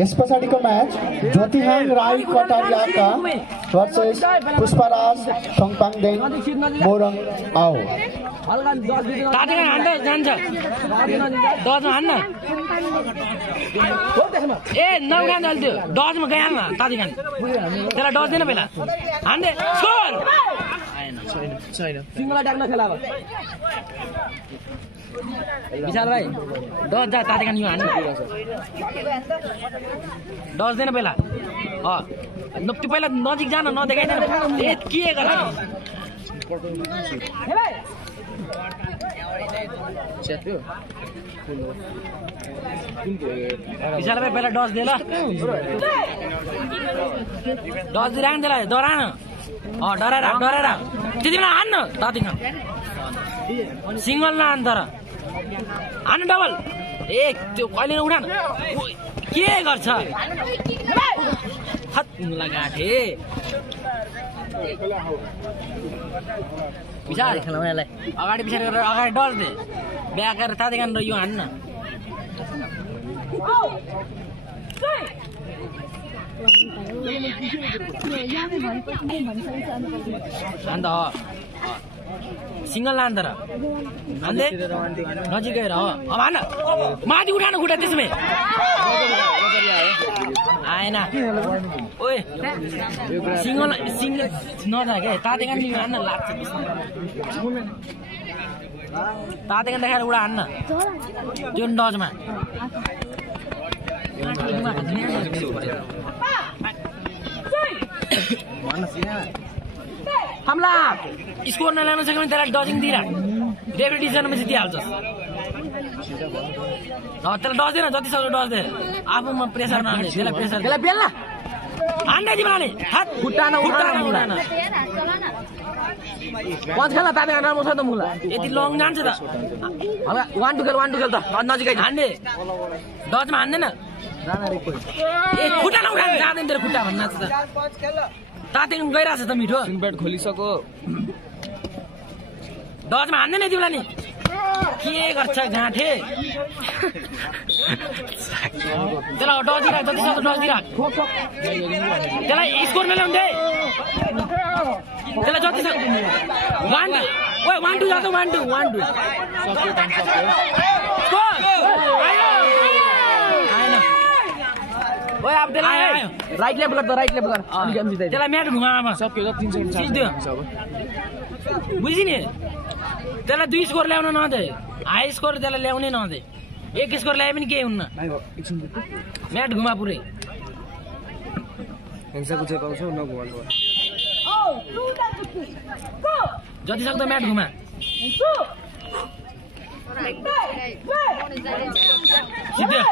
यस पछाडिको match ज्योतिहाङ Rai कटारियाका versus Pushpraj थङपाङदेङ Morang आओ। ए नौखान त्यो डजमा गइहाल्न तातिखान त्यसलाई डज दिएन पहिला हान्दै स्कोर सिङ्गला डाक्न खेला अब विशाल भाइ डज जा तातिखान यो हान्नु डज दिएन पहिला त्यो पहिला नजिक जान नदेखाइदिएन ए के गर्छ विशाल भाइ पहिला डज दे ल डज दिइराख त्यसलाई डरान डराएर त्यति बेला हान्न तातिखान सिङ्गल नहान् तर हान्न डबल ए त्यो कहिले उठान के गर्छ गाँठे विचार खेलाउनेलाई अगाडि पछाडि गरेर अगाडि डज दे ब्याक गरेर तातिखान र यो हान्न अन्त सिङ्गल लान तर हान्दै नजिक गएर अब हान माथि उठान खुट्टा त्यसमै आएन ओए सिङ्गल नजा क्या तातेकान हान्न लाग्छ तातेकान देखाएर उडा हान्न त्यो डजमा हमला स्कोर नल्याउन सक्यो भने त्यसलाई डजिङ दिइराख रेफ्री डिसिजनमा जितिहाल्छस् त्यसलाई डज दिएन जति सक्दो डज दे आफूमा प्रेसर नहाल्ने त्यसलाई प्रेसर त्यसलाई बेल्ला हान्दै तिमीले खुट्टा उठान पञ्च खेल्न ताते राम्रो छ त मुला यति लङ जान्छ त हल्का 1 2 खेल त नजिकै हान्ने डजमा हान्दैन ए खुट्टा नउठान जाँदैन तेरो खुट्टा भन्न त तातेङ गइरहेछ त मिठो ब्याट खोलिसक्यो डजमा हान्दैन तिमीलाई नि के गर्छ गाँठे त्यसलाई डज दिइराख जति सक्दो डज दिइराख त्यसलाई स्कोर नल्याउँदै त्यसलाई जति सक्दो 1 2 जाँदा 1 2 ओए अब त्यसलाई राइट लेफ्ट गर त्यसलाई म्याट घुमामा सक्यो 300 बुझि नि त्यसलाई 2 स्कोर ल्याउन नदे हाई स्कोर त्यसलाई ल्याउनै नदे 1 स्कोर ल्याए पनि केही हुन्न म्याट घुमा पुरै जति सक्दो म्याट घुमा सिद्धो